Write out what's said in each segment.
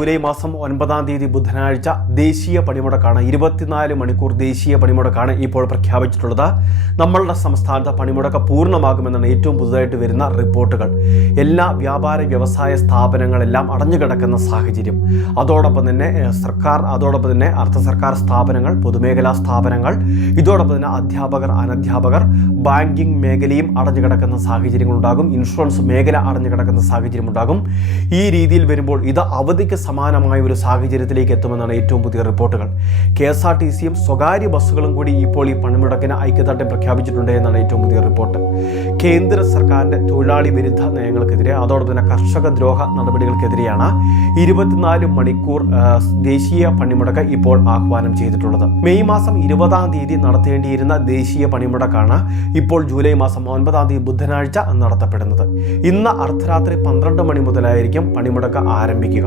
July മാസം 9-ാം തീയതി ബുധനാഴ്ച ദേശീയ പണിമുടക്കാണ്. 24 മണിക്കൂർ ദേശീയ പണിമുടക്കാണ് ഇപ്പോൾ പ്രഖ്യാപിച്ചിട്ടുള്ളത്. നമ്മളുടെ സംസ്ഥാനത്ത് പണിമുടക്ക് പൂർണ്ണമാകുമെന്നാണ് ഏറ്റവും പുതുതായിട്ട് വരുന്ന റിപ്പോർട്ടുകൾ. എല്ലാ വ്യാപാര വ്യവസായ സ്ഥാപനങ്ങളെല്ലാം അടഞ്ഞുകിടക്കുന്ന സാഹചര്യം. അതോടൊപ്പം തന്നെ അർദ്ധ സർക്കാർ സ്ഥാപനങ്ങൾ, പൊതുമേഖലാ സ്ഥാപനങ്ങൾ, ഇതോടൊപ്പം തന്നെ അധ്യാപകർ, അനധ്യാപകർ, ബാങ്കിങ് മേഖലയും അടഞ്ഞുകിടക്കുന്ന സാഹചര്യങ്ങളുണ്ടാകും. ഇൻഷുറൻസ് മേഖല അടഞ്ഞുകിടക്കുന്ന സാഹചര്യമുണ്ടാകും. ഈ രീതിയിൽ വരുമ്പോൾ ഇത് അവധിക്ക് സമാനമായ ഒരു സാഹചര്യത്തിലേക്ക് എത്തുമെന്നാണ് ഏറ്റവും പുതിയ റിപ്പോർട്ടുകൾ. KSRTCയും സ്വകാര്യ ബസ്സുകളും കൂടി ഇപ്പോൾ ഈ പണിമുടക്കിന് ഐക്യദാർഢ്യം പ്രഖ്യാപിച്ചിട്ടുണ്ട് എന്നാണ് ഏറ്റവും പുതിയ റിപ്പോർട്ട്. കേന്ദ്ര സർക്കാരിൻ്റെ തൊഴിലാളി വിരുദ്ധ നയങ്ങൾക്കെതിരെ, അതോടൊപ്പം തന്നെ കർഷക ദ്രോഹ നടപടികൾക്കെതിരെയാണ് 24 മണിക്കൂർ ദേശീയ പണിമുടക്ക് ഇപ്പോൾ ആഹ്വാനം ചെയ്തിട്ടുള്ളത്. മെയ് മാസം 20-ാം തീയതി നടത്തേണ്ടിയിരുന്ന ദേശീയ പണിമുടക്കാണ് ഇപ്പോൾ ജൂലൈ മാസം 9-ാം തീയതി ബുധനാഴ്ച നടത്തപ്പെടുന്നത്. ഇന്ന് അർദ്ധരാത്രി 12 മണി മുതലായിരിക്കും പണിമുടക്ക് ആരംഭിക്കുക.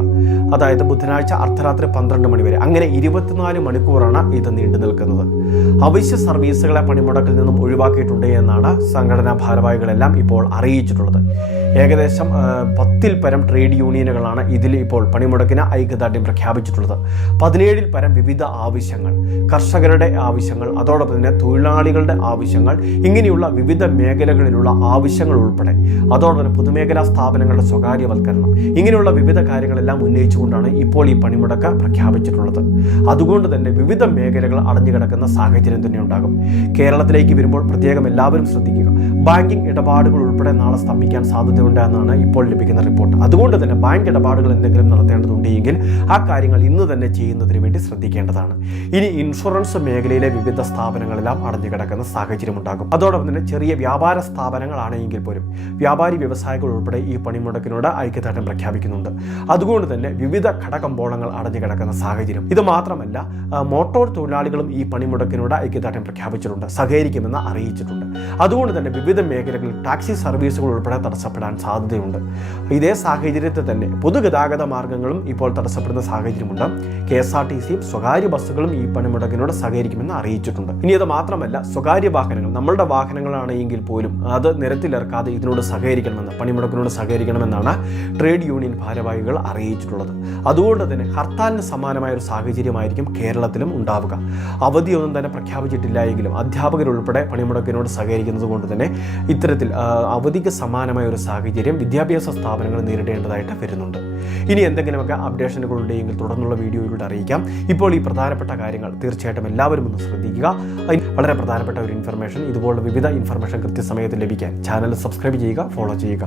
അതായത് ബുധനാഴ്ച അർദ്ധരാത്രി 12 മണി വരെ. അങ്ങനെ 24 മണിക്കൂറാണ് ഇത് നീണ്ടു നിൽക്കുന്നത്. അവശ്യ സർവീസുകളെ പണിമുടക്കിൽ നിന്നും ഒഴിവാക്കിയിട്ടുണ്ട് എന്നാണ് സംഘടനാ ഭാരവാഹികളെല്ലാം ഇപ്പോൾ അറിയിച്ചിട്ടുള്ളത്. ഏകദേശം 10-ൽ പരം ട്രേഡ് യൂണിയനുകളാണ് ഇതിൽ ഇപ്പോൾ പണിമുടക്കിന് ഐക്യദാർഢ്യം പ്രഖ്യാപിച്ചിട്ടുള്ളത്. 17-ൽ പരം വിവിധ ആവശ്യങ്ങൾ, കർഷകരുടെ ആവശ്യങ്ങൾ, അതോടൊപ്പം തന്നെ തൊഴിലാളികളുടെ ആവശ്യങ്ങൾ, ഇങ്ങനെയുള്ള വിവിധ മേഖലകളിലുള്ള ആവശ്യങ്ങൾ ഉൾപ്പെടെ, അതോടൊപ്പം തന്നെ പൊതുമേഖലാ സ്ഥാപനങ്ങളുടെ സ്വകാര്യവൽക്കരണം, ഇങ്ങനെയുള്ള വിവിധ കാര്യങ്ങളെല്ലാം ഉന്നയിച്ചുകൊണ്ടാണ് ഇപ്പോൾ ഈ പണിമുടക്ക് പ്രഖ്യാപിച്ചിട്ടുള്ളത്. അതുകൊണ്ട് തന്നെ വിവിധ മേഖലകൾ അടഞ്ഞുകിടക്കുന്ന സാഹചര്യം തന്നെ ഉണ്ടാകും. കേരളത്തിലേക്ക് വരുമ്പോൾ പ്രത്യേകം എല്ലാവരും ശ്രദ്ധിക്കുക. ബാങ്കിങ് ഇടപാടുകൾ ഉൾപ്പെടെ നാളെ സ്തംഭിക്കാൻ സാധ്യതയുണ്ട് എന്നാണ് ഇപ്പോൾ ലഭിക്കുന്ന റിപ്പോർട്ട്. അതുകൊണ്ട് തന്നെ ബാങ്ക് ഇടപാടുകൾ എന്തെങ്കിലും നടത്തേണ്ടതുണ്ടെങ്കിൽ ആ കാര്യങ്ങൾ ഇന്ന് തന്നെ ചെയ്യുന്നതിന് വേണ്ടി ശ്രദ്ധിക്കേണ്ടതാണ്. ഇനി ഇൻഷുറൻസ് മേഖലയിലെ വിവിധ സ്ഥാപനങ്ങളെല്ലാം അടഞ്ഞുകിടക്കുന്ന സാഹചര്യം ഉണ്ടാകും. അതോടൊപ്പം തന്നെ ചെറിയ വ്യാപാര സ്ഥാപനങ്ങളാണെങ്കിൽ പോലും വ്യാപാരി വ്യവസായികൾ ഉൾപ്പെടെ ഈ പണിമുടക്കിനോട് ഐക്യദാർഢ്യം പ്രഖ്യാപിക്കുന്നുണ്ട്. അതുകൊണ്ട് തന്നെ വിവിധ ഘടകമ്പോളങ്ങൾ അടഞ്ഞുകിടക്കുന്ന സാഹചര്യം. ഇത് മാത്രമല്ല, മോട്ടോർ തൊഴിലാളികളും ഈ പണിമുടക്കിനോട് ഐക്യദാർഢ്യം പ്രഖ്യാപിച്ചിട്ടുണ്ട്, സഹകരിക്കുമെന്ന് അറിയിച്ചിട്ടുണ്ട്. അതുകൊണ്ട് തന്നെ വിവിധ മേഖലകളിൽ ടാക്സി സർവീസുകൾ ഉൾപ്പെടെ തടസ്സപ്പെടാൻ സാധ്യതയുണ്ട്. ഇതേ സാഹചര്യത്തിൽ തന്നെ പൊതുഗതാഗത മാർഗങ്ങളും ഇപ്പോൾ തടസ്സപ്പെടുന്ന സാഹചര്യമുണ്ട്. KSRTCയും സ്വകാര്യ ബസ്സുകളും ഈ പണിമുടക്കിനോട് സഹകരിക്കുമെന്ന് അറിയിച്ചിട്ടുണ്ട്. ഇനി അത് മാത്രമല്ല, സ്വകാര്യ വാഹനങ്ങൾ, നമ്മളുടെ വാഹനങ്ങളാണെങ്കിൽ പോലും അത് നിരത്തിലിറക്കാതെ ഇതിനോട് സഹകരിക്കണമെന്ന്, പണിമുടക്കിനോട് സഹകരിക്കണമെന്നാണ് ട്രേഡ് യൂണിയൻ ഭാരവാഹികൾ അറിയിച്ചിട്ടുള്ളത്. അതുകൊണ്ട് തന്നെ ഹർത്താലിന് സമാനമായ ഒരു സാഹചര്യമായിരിക്കും കേരളത്തിലും ഉണ്ടാവുക. അവധിയൊന്നും തന്നെ പ്രഖ്യാപിച്ചിട്ടില്ല എങ്കിലും അധ്യാപകരുൾപ്പെടെ പണിമുടക്കിനോട് സഹകരിക്കുന്നത് കൊണ്ട് തന്നെ ഇത്തരത്തിൽ അവധിക്ക് സമാനമായ ഒരു സാഹചര്യം വിദ്യാഭ്യാസ സ്ഥാപനങ്ങൾ നേരിടേണ്ടതായിട്ട് വരുന്നുണ്ട്. ഇനി എന്തെങ്കിലുമൊക്കെ അപ്ഡേഷനുകൾ ഉണ്ടെങ്കിൽ തുടർന്നുള്ള വീഡിയോയിലൂടെ അറിയിക്കാം. ഇപ്പോൾ ഈ പ്രധാനപ്പെട്ട കാര്യങ്ങൾ തീർച്ചയായിട്ടും എല്ലാവരും ഒന്ന് ശ്രദ്ധിക്കുക. വളരെ പ്രധാനപ്പെട്ട ഒരു ഇൻഫർമേഷൻ, ഇതുപോലുള്ള വിവിധ ഇൻഫർമേഷൻ കൃത്യസമയത്ത് ലഭിക്കാൻ ചാനൽ സബ്സ്ക്രൈബ് ചെയ്യുക, ഫോളോ ചെയ്യുക.